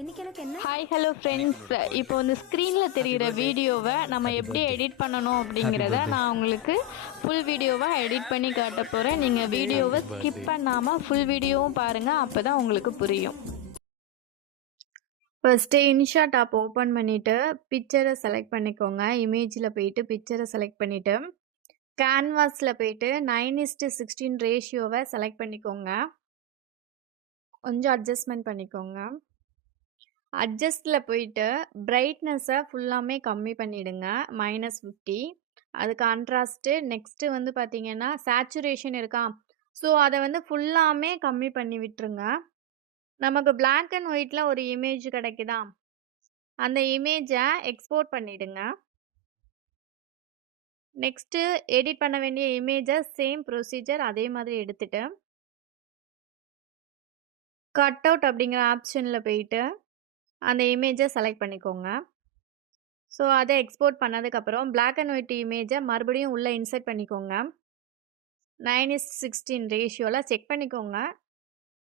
இன்னைக்கு எனக்கு என்ன ஹாய் ஹலோ ஃப்ரெண்ட்ஸ், இப்போ இந்த ஸ்க்ரீனில் தெரிகிற வீடியோவை நம்ம எப்படி எடிட் பண்ணணும் அப்படிங்கிறத நான் உங்களுக்கு ஃபுல் வீடியோவாக எடிட் பண்ணி காட்ட போகிறேன். நீங்கள் வீடியோவை ஸ்கிப் பண்ணாமல் ஃபுல் வீடியோவும் பாருங்கள், அப்போ தான் உங்களுக்கு புரியும். ஃபஸ்ட்டு இன்ஷாட் ஆப் ஓப்பன் பண்ணிவிட்டு பிக்சரை செலக்ட் பண்ணிக்கோங்க. இமேஜில் போயிட்டு பிக்சரை செலக்ட் பண்ணிவிட்டு கேன்வாஸில் போயிட்டு 9:16 ரேஷியோவை செலக்ட் பண்ணிக்கோங்க. கொஞ்சம் அட்ஜஸ்ட்மெண்ட் பண்ணிக்கோங்க. அட்ஜஸ்ட்டில் போயிட்டு பிரைட்னஸை ஃபுல்லாமே கம்மி பண்ணிவிடுங்க, -50. அது கான்ட்ராஸ்ட்டு. நெக்ஸ்ட்டு வந்து பார்த்திங்கன்னா சேச்சுரேஷன் இருக்கா, ஸோ அதை வந்து ஃபுல்லாமே கம்மி பண்ணி விட்டுருங்க. நமக்கு பிளாக் அண்ட் ஒயிட்டில் ஒரு இமேஜ் கிடைக்குதா, அந்த இமேஜை எக்ஸ்போர்ட் பண்ணிவிடுங்க. நெக்ஸ்ட்டு எடிட் பண்ண வேண்டிய இமேஜை சேம் ப்ரொசீஜர் அதே மாதிரி எடுத்துகிட்டு கட் அவுட் அப்படிங்கிற ஆப்ஷனில் போயிட்டு அந்த இமேஜை செலக்ட் பண்ணிக்கோங்க. ஸோ அதை எக்ஸ்போர்ட் பண்ணதுக்கப்புறம் பிளாக் அண்ட் ஒயிட் இமேஜை மறுபடியும் உள்ளே இன்சர்ட் பண்ணிக்கோங்க. 9:16 ரேஷியோவில் செக் பண்ணிக்கோங்க.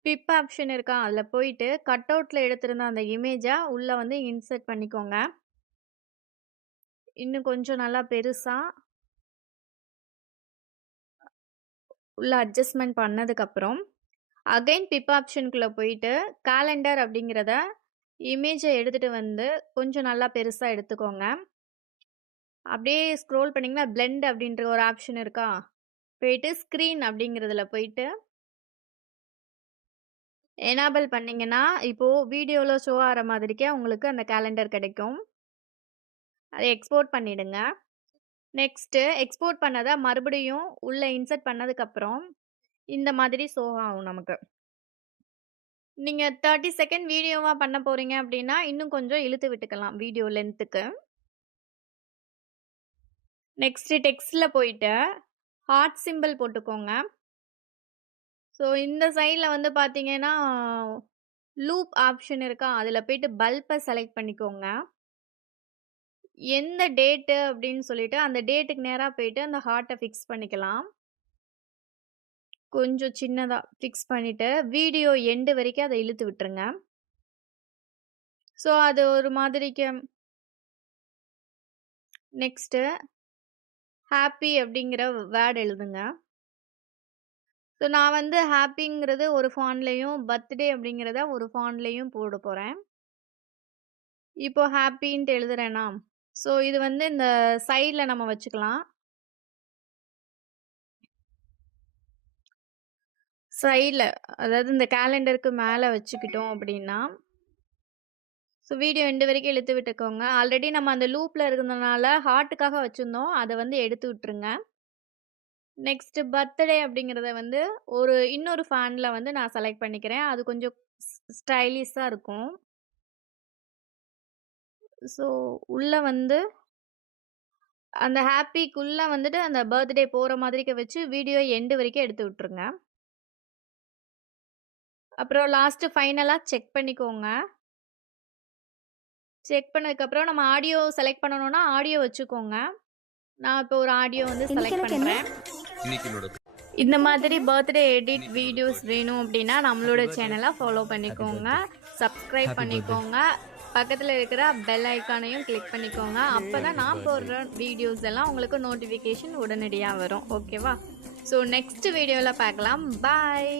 பிப் ஆப்ஷன் இருக்கா, அதில் போயிட்டு கட் அவுட்டில் எடுத்திருந்த அந்த இமேஜை உள்ளே வந்து இன்சர்ட் பண்ணிக்கோங்க. இன்னும் கொஞ்சம் நல்லா பெருசாக உள்ள அட்ஜஸ்ட்மெண்ட் பண்ணதுக்கப்புறம் அகைன் பிப் ஆப்ஷனுக்குள்ளே போயிட்டு கேலண்டர் அப்படிங்கிறத இமேஜை எடுத்துகிட்டு வந்து கொஞ்சம் நல்லா பெருசாக எடுத்துக்கோங்க. அப்படியே ஸ்க்ரோல் பண்ணிங்கன்னா பிளெண்ட் அப்படின்ற ஒரு ஆப்ஷன் இருக்கா, போயிட்டு ஸ்க்ரீன் அப்படிங்கிறதுல போயிட்டு எனேபிள் பண்ணிங்கன்னா இப்போது வீடியோவில் ஷோ ஆகிற மாதிரிக்கே உங்களுக்கு அந்த கேலண்டர் கிடைக்கும். அதை எக்ஸ்போர்ட் பண்ணிவிடுங்க. நெக்ஸ்ட்டு எக்ஸ்போர்ட் பண்ணதை மறுபடியும் உள்ளே இன்சர்ட் பண்ணதுக்கப்புறம் இந்த மாதிரி ஷோ ஆகும் நமக்கு. நீங்கள் 30 செகண்ட் வீடியோவாக பண்ண போகிறீங்க அப்படின்னா இன்னும் கொஞ்சம் இழுத்து விட்டுக்கலாம் வீடியோ லென்த்துக்கு. நெக்ஸ்ட்டு டெக்ஸ்ட்டில் போயிட்டு ஹார்ட் சிம்பிள் போட்டுக்கோங்க. ஸோ இந்த சைடில் வந்து பார்த்தீங்கன்னா லூப் ஆப்ஷன் இருக்கா, அதில் போயிட்டு பல்பை செலக்ட் பண்ணிக்கோங்க. எந்த டேட்டு அப்படின்னு சொல்லிட்டு அந்த டேட்டுக்கு நேராக போயிட்டு அந்த ஹார்ட்டை ஃபிக்ஸ் பண்ணிக்கலாம். கொஞ்சம் சின்னதாக ஃபிக்ஸ் பண்ணிவிட்டு வீடியோ எண்டு வரைக்கும் அதை இழுத்து விட்டுருங்க. ஸோ அது ஒரு மாதிரிக்கு நெக்ஸ்ட்டு ஹாப்பி அப்படிங்கிற வேர்டு எழுதுங்க. ஸோ நான் வந்து ஹாப்பிங்கிறது ஒரு ஃபாண்ட்லேயும் பர்த்டே அப்படிங்கிறத ஒரு ஃபாண்ட்லேயும் போட போகிறேன். இப்போ ஹாப்பின்ட்டு எழுதுறேன்னா, ஸோ இது வந்து இந்த சைடில் நம்ம வச்சுக்கலாம். சைடில், அதாவது இந்த கேலண்டருக்கு மேலே வச்சுக்கிட்டோம் அப்படின்னா, ஸோ வீடியோ எண்டு வரைக்கும் இழுத்து விட்டுக்கோங்க. ஆல்ரெடி நம்ம அந்த லூப்பில் இருக்கிறதுனால ஹார்ட்டுக்காக வச்சுருந்தோம், அதை வந்து எடுத்து விட்டுருங்க. நெக்ஸ்ட்டு பர்த்டே அப்படிங்கிறத வந்து இன்னொரு ஃபேனில் வந்து நான் செலக்ட் பண்ணிக்கிறேன். அது கொஞ்சம் ஸ்டைலிஷாக இருக்கும். ஸோ உள்ளே வந்து அந்த ஹாப்பிக்குள்ளே வந்துட்டு அந்த பர்த்டே போகிற மாதிரிக்க வச்சு வீடியோ எண்டு வரைக்கும் எடுத்து விட்டுருங்க. அப்புறம் லாஸ்ட்டு ஃபைனலாக செக் பண்ணிக்கோங்க. செக் பண்ணதுக்கப்புறம் நம்ம ஆடியோ செலக்ட் பண்ணணும்னா ஆடியோ வச்சுக்கோங்க. நான் இப்போ ஒரு ஆடியோ வந்து செலக்ட் பண்ணுறேன். இந்த மாதிரி பர்த்டே எடிட் வீடியோஸ் வேணும் அப்படின்னா நம்மளோட சேனலை ஃபாலோ பண்ணிக்கோங்க, சப்ஸ்கிரைப் பண்ணிக்கோங்க, பக்கத்தில் இருக்கிற பெல் ஐக்கானையும் கிளிக் பண்ணிக்கோங்க. அப்போ தான் நான் போடுற வீடியோஸ் எல்லாம் உங்களுக்கு நோட்டிஃபிகேஷன் உடனடியாக வரும். ஓகேவா? ஸோ நெக்ஸ்ட் வீடியோவில் பார்க்கலாம். பாய்.